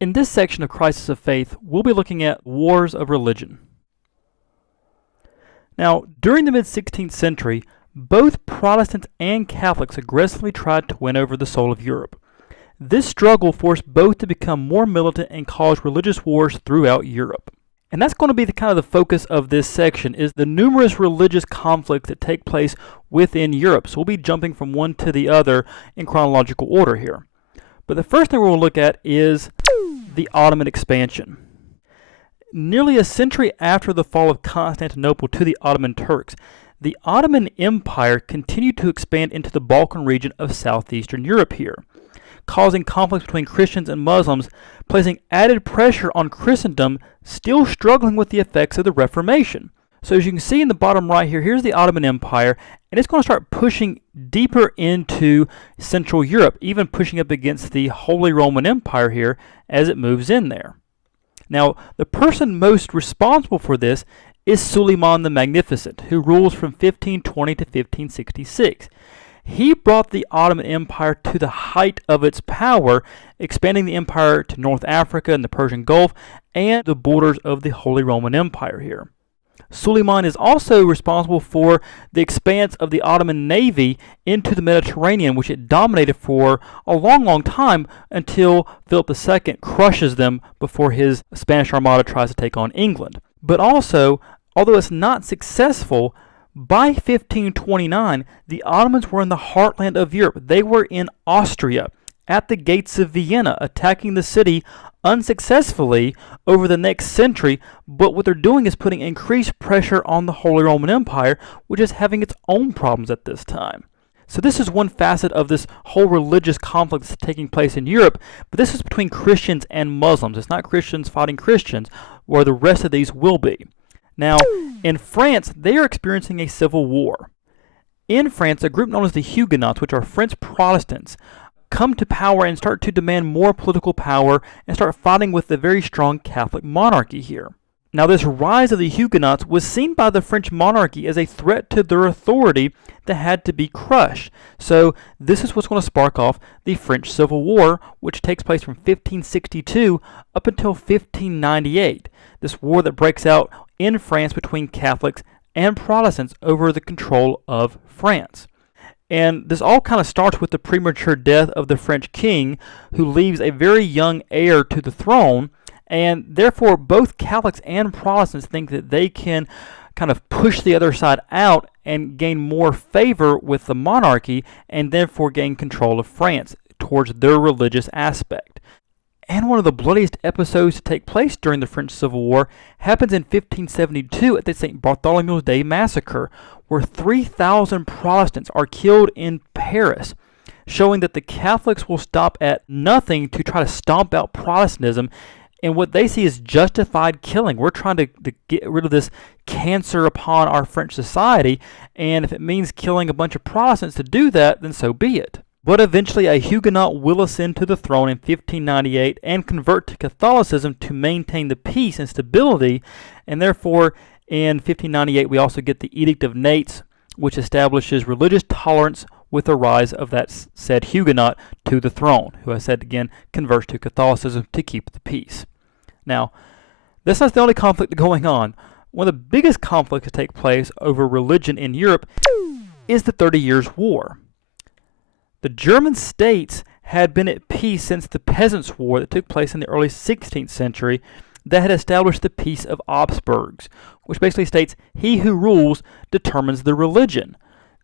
In this section of Crisis of Faith, we'll be looking at wars of religion. Now, during the mid-16th century, both Protestants and Catholics aggressively tried to win over the soul of Europe. This struggle forced both to become more militant and caused religious wars throughout Europe. And that's going to be the kind of the focus of this section, is the numerous religious conflicts that take place within Europe. So we'll be jumping from one to the other in chronological order here. But the first thing we'll look at is the Ottoman expansion. Nearly a century after the fall of Constantinople to the Ottoman Turks, the Ottoman Empire continued to expand into the Balkan region of southeastern Europe here, causing conflicts between Christians and Muslims, placing added pressure on Christendom, still struggling with the effects of the Reformation. So as you can see in the bottom right here, here's the Ottoman Empire, and it's going to start pushing deeper into Central Europe, even pushing up against the Holy Roman Empire here as it moves in there. Now, the person most responsible for this is Suleiman the Magnificent, who rules from 1520 to 1566. He brought the Ottoman Empire to the height of its power, expanding the empire to North Africa and the Persian Gulf and the borders of the Holy Roman Empire here. Suleiman is also responsible for the expanse of the Ottoman navy into the Mediterranean, which it dominated for a long time until Philip II crushes them before his Spanish Armada tries to take on England. But also, although it's not successful, by 1529, the Ottomans were in the heartland of Europe. They were in Austria, at the gates of Vienna, attacking the city unsuccessfully over the next century, but what they're doing is putting increased pressure on the Holy Roman Empire, which is having its own problems at this time. So this is one facet of this whole religious conflict that's taking place in Europe, but this is between Christians and Muslims. It's not Christians fighting Christians, where the rest of these will be. Now, in France, they are experiencing a civil war. In France, a group known as the Huguenots, which are French Protestants, come to power and start to demand more political power and start fighting with the very strong Catholic monarchy here. Now, this rise of the Huguenots was seen by the French monarchy as a threat to their authority that had to be crushed. So this is what's going to spark off the French Civil War, which takes place from 1562 up until 1598. This war that breaks out in France between Catholics and Protestants over the control of France. And this all kind of starts with the premature death of the French king, who leaves a very young heir to the throne, and therefore both Catholics and Protestants think that they can kind of push the other side out and gain more favor with the monarchy, and therefore gain control of France towards their religious aspect. And one of the bloodiest episodes to take place during the French Civil War happens in 1572 at the St. Bartholomew's Day massacre, where 3,000 Protestants are killed in Paris, showing that the Catholics will stop at nothing to try to stomp out Protestantism in what they see as justified killing. We're trying to get rid of this cancer upon our French society, and if it means killing a bunch of Protestants to do that, then so be it. But eventually a Huguenot will ascend to the throne in 1598 and convert to Catholicism to maintain the peace and stability, and therefore in 1598 we also get the Edict of Nantes, which establishes religious tolerance with the rise of that said Huguenot to the throne, who I said again converts to Catholicism to keep the peace. Now, that's not the only conflict going on. One of the biggest conflicts that take place over religion in Europe is the 30 Years' War. The German states had been at peace since the Peasants' War that took place in the early 16th century that had established the Peace of Augsburg, which basically states, he who rules determines the religion,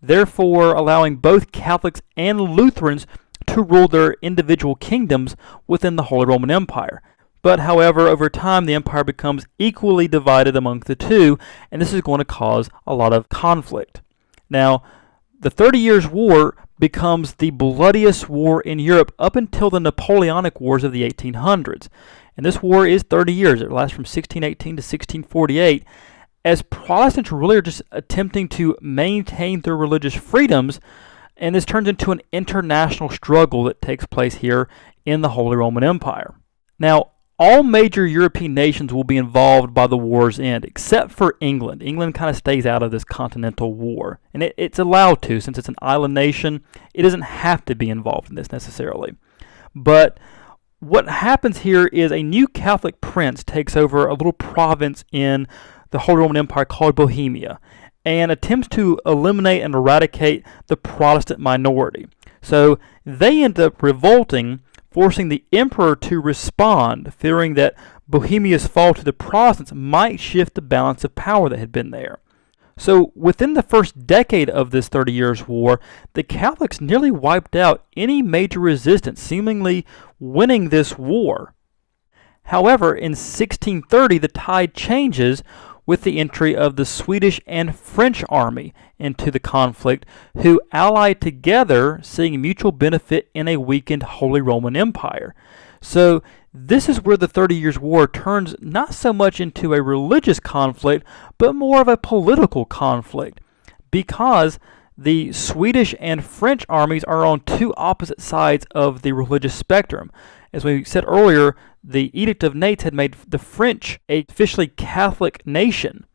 therefore allowing both Catholics and Lutherans to rule their individual kingdoms within the Holy Roman Empire. But however, over time the empire becomes equally divided among the two, and this is going to cause a lot of conflict. Now, the 30 Years' War becomes the bloodiest war in Europe up until the Napoleonic Wars of the 1800s. And this war is 30 years. It lasts from 1618 to 1648, as Protestants really are just attempting to maintain their religious freedoms, and this turns into an international struggle that takes place here in the Holy Roman Empire. Now, all major European nations will be involved by the war's end, except for England. England kind of stays out of this continental war, and it's allowed to, since it's an island nation. It doesn't have to be involved in this necessarily. But what happens here is a new Catholic prince takes over a little province in the Holy Roman Empire called Bohemia and attempts to eliminate and eradicate the Protestant minority. So they end up revolting, forcing the emperor to respond, fearing that Bohemia's fall to the Protestants might shift the balance of power that had been there. So within the first decade of this 30 Years' War, the Catholics nearly wiped out any major resistance, seemingly winning this war. However, in 1630, the tide changes with the entry of the Swedish and French army into the conflict, who allied together, seeing mutual benefit in a weakened Holy Roman Empire. So this is where the 30 Years' War turns not so much into a religious conflict, but more of a political conflict, because the Swedish and French armies are on two opposite sides of the religious spectrum. As we said earlier, the Edict of Nantes had made the French a officially Catholic nation,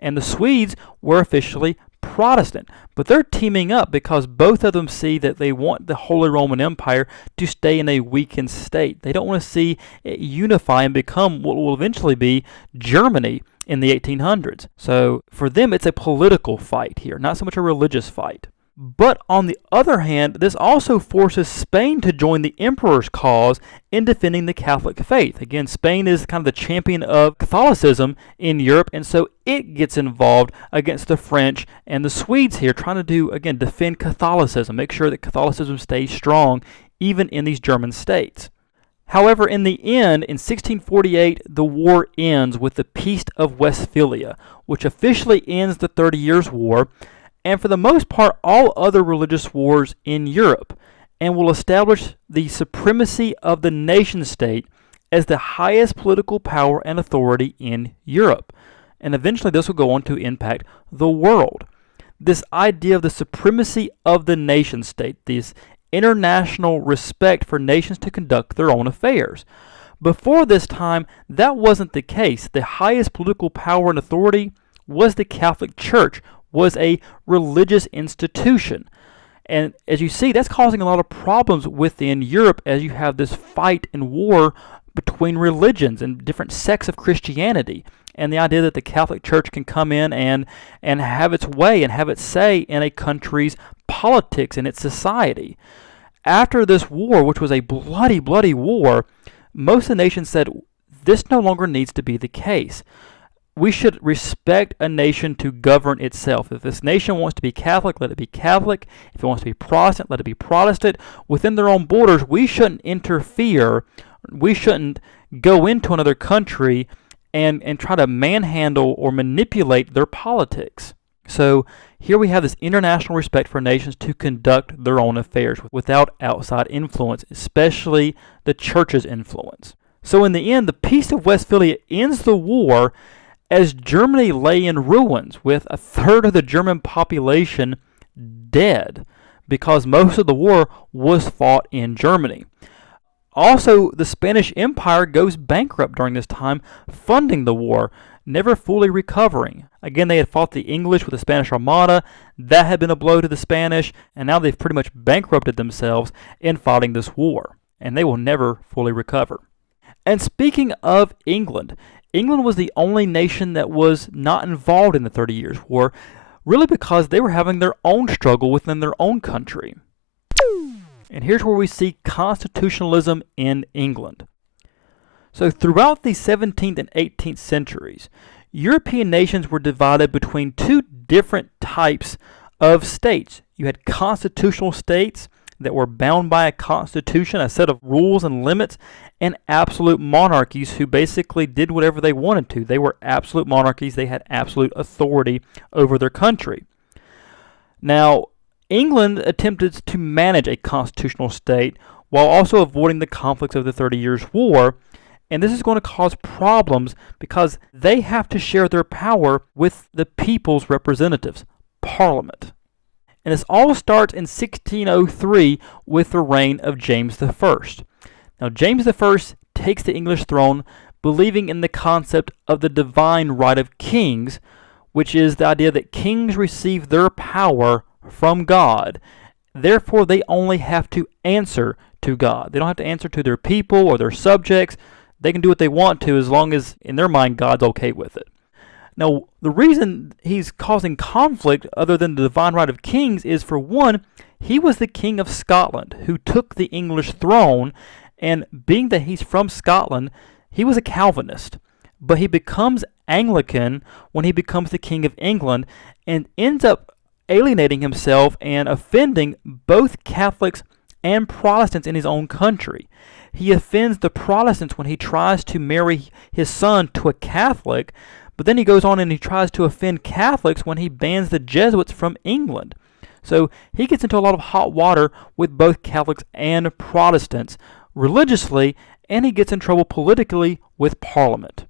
and the Swedes were officially Protestant. But they're teaming up because both of them see that they want the Holy Roman Empire to stay in a weakened state. They don't want to see it unify and become what will eventually be Germany in the 1800s. So for them, it's a political fight here, not so much a religious fight. But on the other hand, this also forces Spain to join the emperor's cause in defending the Catholic faith. Again, Spain is kind of the champion of Catholicism in Europe, and so it gets involved against the French and the Swedes here, trying to defend Catholicism, make sure that Catholicism stays strong even in these German states. However, in the end, in 1648, the war ends with the Peace of Westphalia, which officially ends the 30 Years' War, and for the most part all other religious wars in Europe, and will establish the supremacy of the nation-state as the highest political power and authority in Europe. And eventually this will go on to impact the world. This idea of the supremacy of the nation-state, this international respect for nations to conduct their own affairs. Before this time, that wasn't the case. The highest political power and authority was the Catholic Church, was a religious institution. And as you see, that's causing a lot of problems within Europe as you have this fight and war between religions and different sects of Christianity. And the idea that the Catholic Church can come in and have its way and have its say in a country's politics and its society. After this war, which was a bloody, bloody war, most of the nations said, this no longer needs to be the case. We should respect a nation to govern itself. If this nation wants to be Catholic, let it be Catholic. If it wants to be Protestant, let it be Protestant. Within their own borders, we shouldn't interfere. We shouldn't go into another country and try to manhandle or manipulate their politics. So here we have this international respect for nations to conduct their own affairs without outside influence, especially the church's influence. So in the end, the Peace of Westphalia ends the war as Germany lay in ruins, with a third of the German population dead, because most of the war was fought in Germany. Also, the Spanish Empire goes bankrupt during this time, funding the war, never fully recovering. Again, they had fought the English with the Spanish Armada. That had been a blow to the Spanish, and now they've pretty much bankrupted themselves in fighting this war, and they will never fully recover. And speaking of England, England was the only nation that was not involved in the 30 Years' War, really because they were having their own struggle within their own country. And here's where we see constitutionalism in England. So throughout the 17th and 18th centuries, European nations were divided between two different types of states. You had constitutional states that were bound by a constitution, a set of rules and limits, and absolute monarchies who basically did whatever they wanted to. They were absolute monarchies. They had absolute authority over their country. Now, England attempted to manage a constitutional state while also avoiding the conflicts of the 30 Years' War, and this is going to cause problems because they have to share their power with the people's representatives, Parliament. And this all starts in 1603 with the reign of James I. Now, James I takes the English throne believing in the concept of the divine right of kings, which is the idea that kings receive their power from God. Therefore, they only have to answer to God. They don't have to answer to their people or their subjects. They can do what they want to as long as, in their mind, God's okay with it. Now, the reason he's causing conflict, other than the divine right of kings, is, for one, he was the king of Scotland who took the English throne, and being that he's from Scotland, he was a Calvinist. But he becomes Anglican when he becomes the king of England and ends up alienating himself and offending both Catholics and Protestants in his own country. He offends the Protestants when he tries to marry his son to a Catholic, but then he goes on and he tries to offend Catholics when he bans the Jesuits from England. So he gets into a lot of hot water with both Catholics and Protestants religiously, and he gets in trouble politically with Parliament.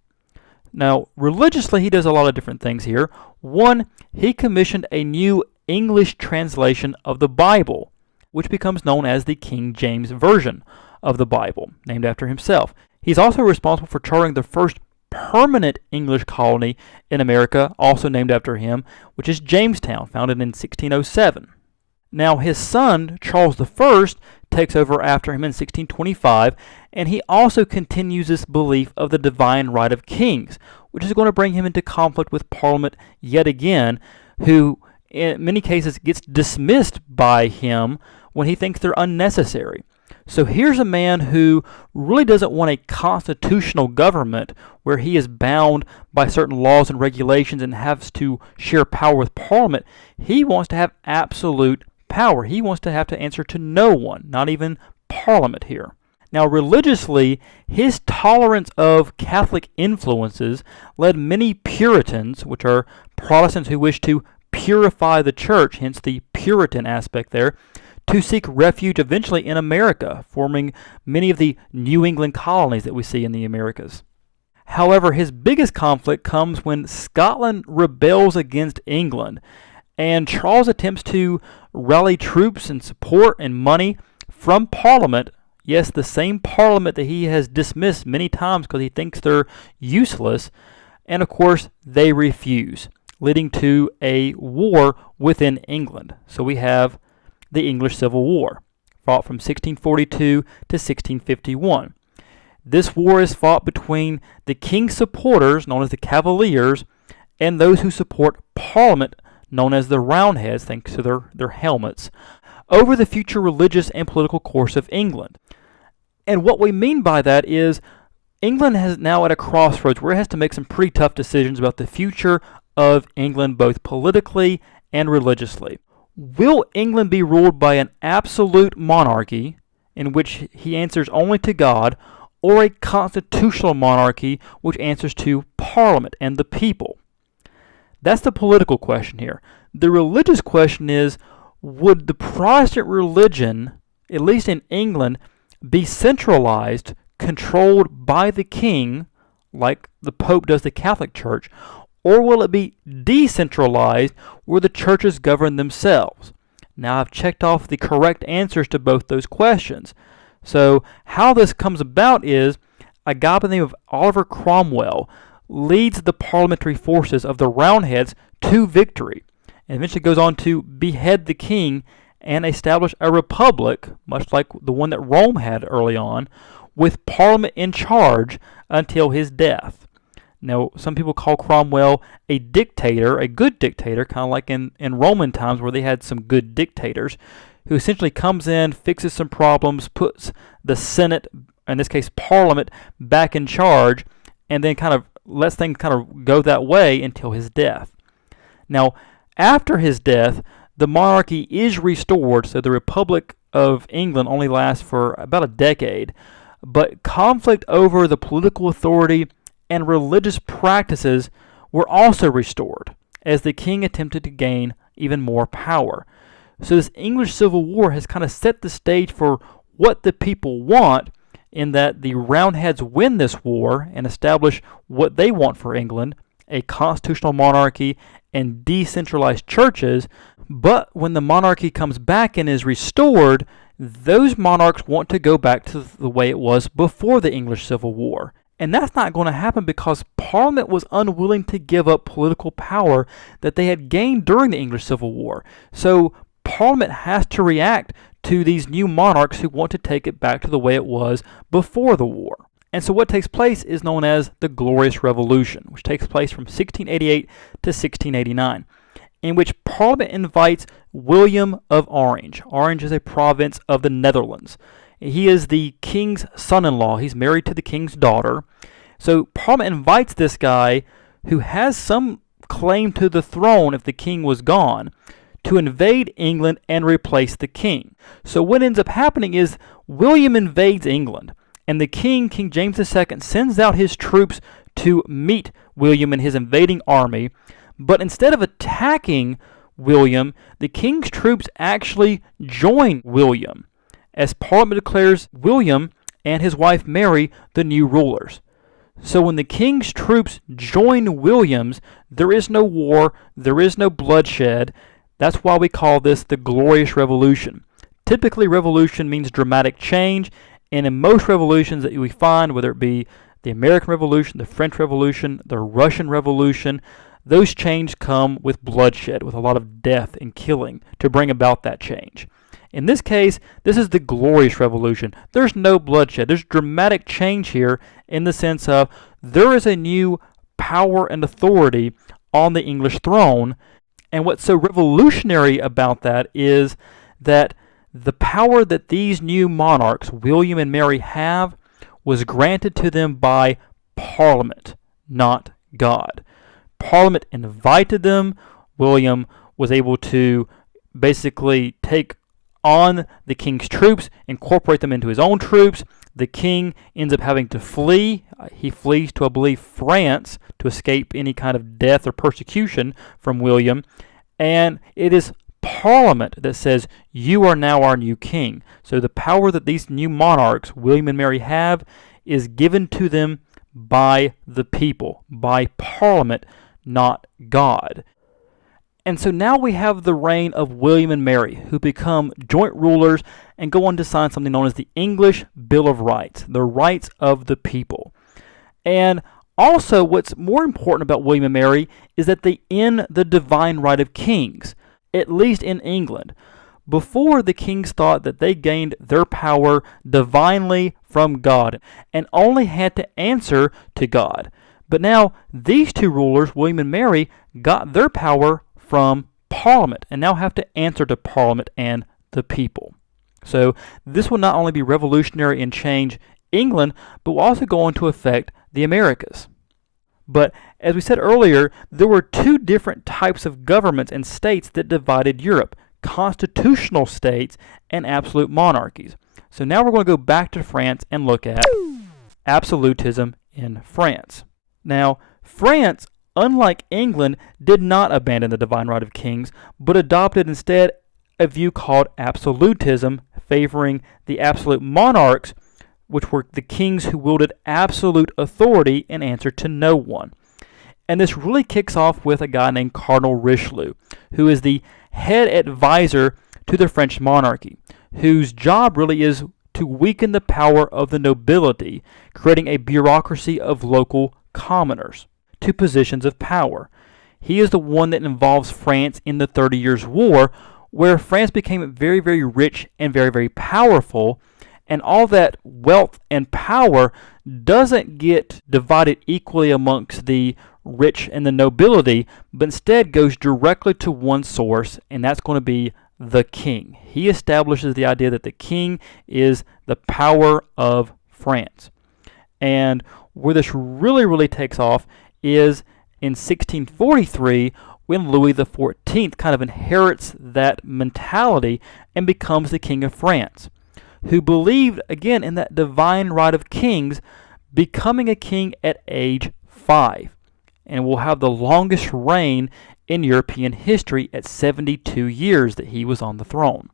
Now, religiously, he does a lot of different things here. One, he commissioned a new English translation of the Bible, which becomes known as the King James Version of the Bible, named after himself. He's also responsible for charting the first permanent English colony in America, also named after him, which is Jamestown, founded in 1607. Now, his son, Charles I, takes over after him in 1625, and he also continues this belief of the divine right of kings, which is going to bring him into conflict with Parliament yet again, who in many cases gets dismissed by him when he thinks they're unnecessary. So here's a man who really doesn't want a constitutional government where he is bound by certain laws and regulations and has to share power with Parliament. He wants to have absolute power. He wants to have to answer to no one, not even Parliament here. Now, religiously, his tolerance of Catholic influences led many Puritans, which are Protestants who wish to purify the church, hence the Puritan aspect there, to seek refuge eventually in America, forming many of the New England colonies that we see in the Americas. However, his biggest conflict comes when Scotland rebels against England, and Charles attempts to rally troops and support and money from Parliament. Yes, the same Parliament that he has dismissed many times because he thinks they're useless, and of course they refuse, leading to a war within England. So we have the English Civil War, fought from 1642 to 1651. This war is fought between the king's supporters, known as the Cavaliers, and those who support Parliament, known as the Roundheads, thanks to their helmets, over the future religious and political course of England. And what we mean by that is England is now at a crossroads where it has to make some pretty tough decisions about the future of England, both politically and religiously. Will England be ruled by an absolute monarchy in which he answers only to God, or a constitutional monarchy which answers to Parliament and the people? That's the political question here. The religious question is, would the Protestant religion, at least in England, be centralized, controlled by the king, like the Pope does the Catholic Church, or will it be decentralized where the churches govern themselves? Now, I've checked off the correct answers to both those questions. So how this comes about is a guy by the name of Oliver Cromwell leads the parliamentary forces of the Roundheads to victory, and eventually goes on to behead the king and establish a republic, much like the one that Rome had early on, with Parliament in charge until his death. Now, some people call Cromwell a dictator, a good dictator, kind of like in Roman times where they had some good dictators, who essentially comes in, fixes some problems, puts the Senate, in this case Parliament, back in charge, and then kind of lets things kind of go that way until his death. Now, after his death, the monarchy is restored, so the Republic of England only lasts for about a decade, but conflict over the political authority and religious practices were also restored as the king attempted to gain even more power. So this English Civil War has kind of set the stage for what the people want, in that the Roundheads win this war and establish what they want for England, a constitutional monarchy and decentralized churches. But when the monarchy comes back and is restored, those monarchs want to go back to the way it was before the English Civil War. And that's not going to happen because Parliament was unwilling to give up political power that they had gained during the English Civil War. So Parliament has to react to these new monarchs who want to take it back to the way it was before the war. And so what takes place is known as the Glorious Revolution, which takes place from 1688 to 1689, in which Parliament invites William of Orange. Orange is a province of the Netherlands. He is the king's son-in-law. He's married to the king's daughter. So Parliament invites this guy who has some claim to the throne if the king was gone, to invade England and replace the king. So what ends up happening is William invades England, and the king, King James II, sends out his troops to meet William and his invading army. But instead of attacking William, the king's troops actually join William, as Parliament declares William and his wife Mary the new rulers. So when the king's troops join William's, there is no war, there is no bloodshed. That's why we call this the Glorious Revolution. Typically, revolution means dramatic change, and in most revolutions that we find, whether it be the American Revolution, the French Revolution, the Russian Revolution, those changes come with bloodshed, with a lot of death and killing to bring about that change. In this case, this is the Glorious Revolution. There's no bloodshed. There's dramatic change here in the sense of there is a new power and authority on the English throne. And what's so revolutionary about that is that the power that these new monarchs, William and Mary, have was granted to them by Parliament, not God. Parliament invited them. William was able to basically take on the king's troops, incorporate them into his own troops. The king ends up having to flee. He flees to, I believe, France to escape any kind of death or persecution from William. And it is Parliament that says, you are now our new king. So the power that these new monarchs, William and Mary, have is given to them by the people, by Parliament, not God. And so now we have the reign of William and Mary, who become joint rulers and go on to sign something known as the English Bill of Rights, the rights of the people. And also, what's more important about William and Mary is that they end the divine right of kings, at least in England. Before, the kings thought that they gained their power divinely from God and only had to answer to God. But now, these two rulers, William and Mary, got their power from Parliament and now have to answer to Parliament and the people. So this will not only be revolutionary and change England, but will also go on to affect the Americas. But as we said earlier, there were two different types of governments and states that divided Europe: constitutional states and absolute monarchies. So now we're going to go back to France and look at absolutism in France. Now, France, unlike England, did not abandon the divine right of kings, but adopted instead a view called absolutism, favoring the absolute monarchs, which were the kings who wielded absolute authority and answered to no one. And this really kicks off with a guy named Cardinal Richelieu, who is the head advisor to the French monarchy, whose job really is to weaken the power of the nobility, creating a bureaucracy of local commoners to positions of power. He is the one that involves France in the 30 Years' War, where France became very, very rich and very, very powerful, and all that wealth and power doesn't get divided equally amongst the rich and the nobility, but instead goes directly to one source, and that's going to be the king. He establishes the idea that the king is the power of France. And where this really, really takes off is in 1643, when Louis XIV kind of inherits that mentality and becomes the King of France, who believed, again, in that divine right of kings, becoming a king at age 5, and will have the longest reign in European history at 72 years that he was on the throne.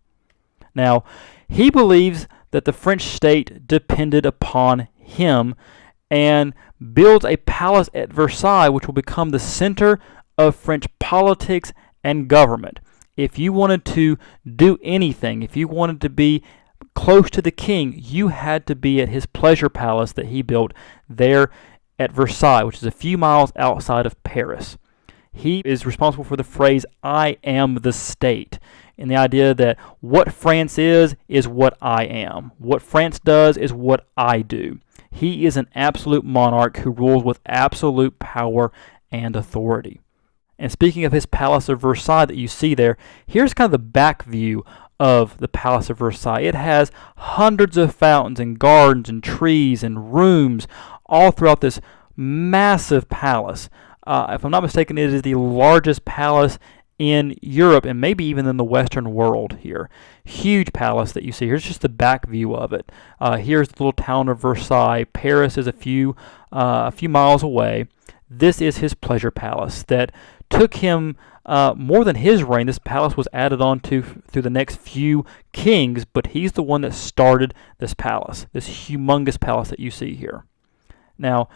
Now, he believes that the French state depended upon him and builds a palace at Versailles, which will become the center of French politics and government. If you wanted to do anything, if you wanted to be close to the king, you had to be at his pleasure palace that he built there at Versailles, which is a few miles outside of Paris. He is responsible for the phrase, "I am the state." in the idea that what France is what I am. What France does is what I do. He is an absolute monarch who rules with absolute power and authority. And speaking of his Palace of Versailles that you see there, here's kind of the back view of the Palace of Versailles. It has hundreds of fountains and gardens and trees and rooms all throughout this massive palace. If I'm not mistaken, it is the largest palace in Europe and maybe even in the Western world here. Huge palace that you see. Here's just the back view of it. Here's the little town of Versailles. Paris is a few miles away. This is his pleasure palace that took him more than his reign. This palace was added on to through the next few kings, but he's the one that started this palace, this humongous palace that you see here. Now,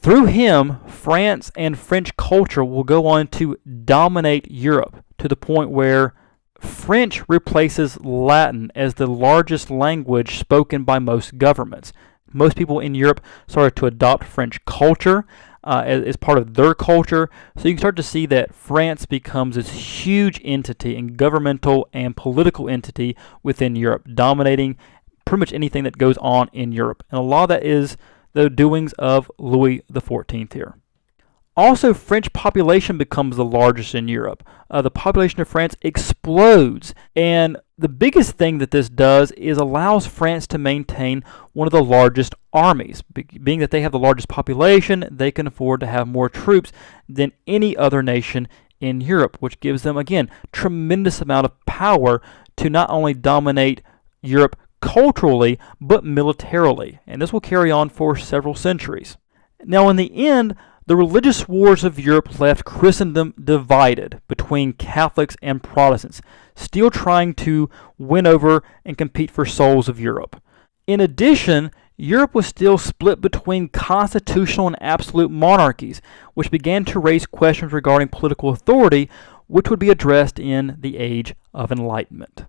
through him, France and French culture will go on to dominate Europe to the point where French replaces Latin as the largest language spoken by most governments. Most people in Europe started to adopt French culture as part of their culture. So you can start to see that France becomes this huge entity and governmental and political entity within Europe, dominating pretty much anything that goes on in Europe. And a lot of that is the doings of Louis XIV here. Also, French population becomes the largest in Europe. The population of France explodes, and the biggest thing that this does is allows France to maintain one of the largest armies. Being that they have the largest population, they can afford to have more troops than any other nation in Europe, which gives them, again, tremendous amount of power to not only dominate Europe culturally, but militarily. And this will carry on for several centuries. Now, in the end, the religious wars of Europe left Christendom divided between Catholics and Protestants, still trying to win over and compete for souls of Europe. In addition, Europe was still split between constitutional and absolute monarchies, which began to raise questions regarding political authority, which would be addressed in the Age of Enlightenment.